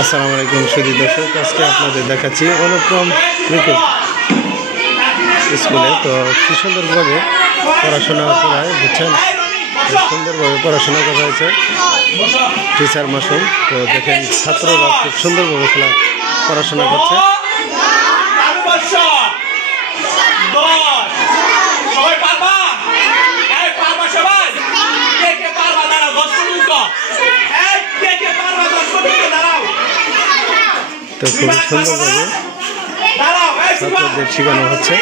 আসসালামু আলাইকুম সুধী দর্শক, আজকে আপনাদের দেখাচ্ছি অনুক্রম ক্রিকেট স্কুলে। তো কি সুন্দরভাবে পড়াশোনা করা হয়, বুঝছেন, সুন্দরভাবে পড়াশোনা করা হয়েছে টিচার মাসুম। তো দেখেন ছাত্ররা খুব সুন্দরভাবে পড়াশোনা করছে। তো খুব সুন্দরভাবে ছাত্রদের শেখানো হচ্ছে।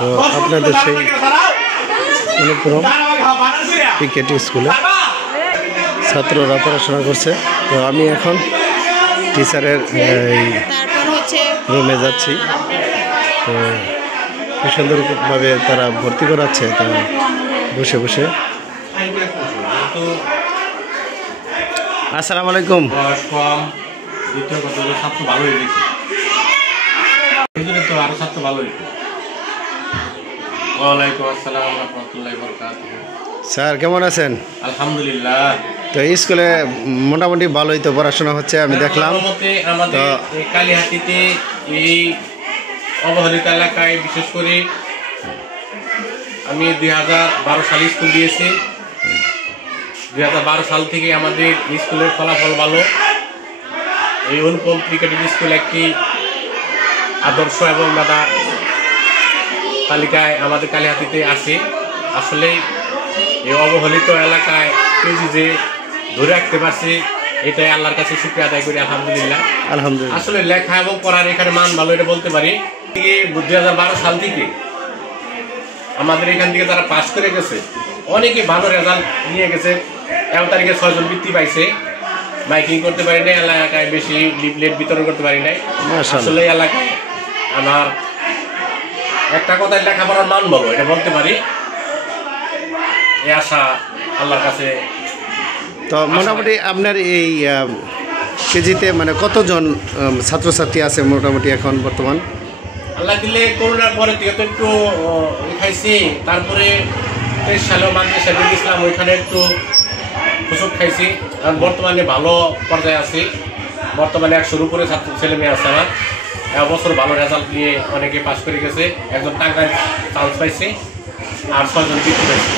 তো আপনাদের সেই অনুক্রম ক্রিকেট স্কুলে ছাত্ররা পড়াশোনা করছে। তো আমি এখন টিচারের রুমে যাচ্ছি। তো খুব সুন্দরভাবে তারা ভর্তি করাচ্ছে, তো বসে বসে। আসসালামু আলাইকুম। ছাত্র ভালো হয়ে গেছে, তো আরো ছাত্র ভালো হয়েছে। ওয়ালাইকুম আসসালাম রাহমাতুল্লাহি ওয়া বারাকাতুহু। স্যার কেমন আছেন? আলহামদুলিল্লাহ। তো স্কুলে মোটামুটি ভালোই তো পড়াশোনা হচ্ছে, আমি দেখলাম। আমাদের কালিহাতীতে এই অবহেলিত এলাকায় বিশেষ করে আমি 2012 সালে স্কুল দিয়েছি। 2012 সাল থেকে আমাদের স্কুলের ফলাফল ভালো। এই অনুপম ক্রিকেট স্কুল একটি আদর্শ এবং মেধা তালিকায় আমাদের কালিহাতীতে আছে। আসলে এই অবহেলিত এলাকায় যে ধরে রাখতে পারছি, এটাই আল্লাহর কাছে শুকরিয়া আদায় করি, আলহামদুলিল্লাহ। আলহামদুলিল্লাহ। আসলে লেখা এবং পড়ার এখানে মান ভালো, এটা বলতে পারি। 2012 সাল থেকে আমাদের এখান থেকে যারা পাস করে গেছে অনেকে ভালো রেজাল্ট নিয়ে গেছে। 1 তারিখে 6 জন বৃত্তি পাইছে। মাইকিং করতে পারি নাই, এলাকায় বেশি লিফলেট বিতরণ করতে পারি নাই। আসলে এলাকায় আমার একটা কথায় লেখাপড়ার মান বলো, এটা বলতে পারি। এই আশা আল্লাহর কাছে। তো মোটামুটি আপনার এই কেজিতে মানে কতজন ছাত্রছাত্রী আছে মোটামুটি এখন বর্তমান? আল্লাহ দিলে করোনার পরে থেকে তো একটু খাইছি। তারপরে 23 সালেও মাদ্রাসা ইসলাম, ওইখানে একটু সুযোগ খাইছি। আর বর্তমানে ভালো পর্যায়ে আছি। বর্তমানে 100-র উপরে ছাত্র ছেলে মেয়ে আছে আমার। এবছর ভালো রেজাল্ট নিয়ে অনেকে পাস করে গেছে। একজন টাঙ্গাইল চান্স পাইছে, আর 6 জন বৃত্তি পাইছে।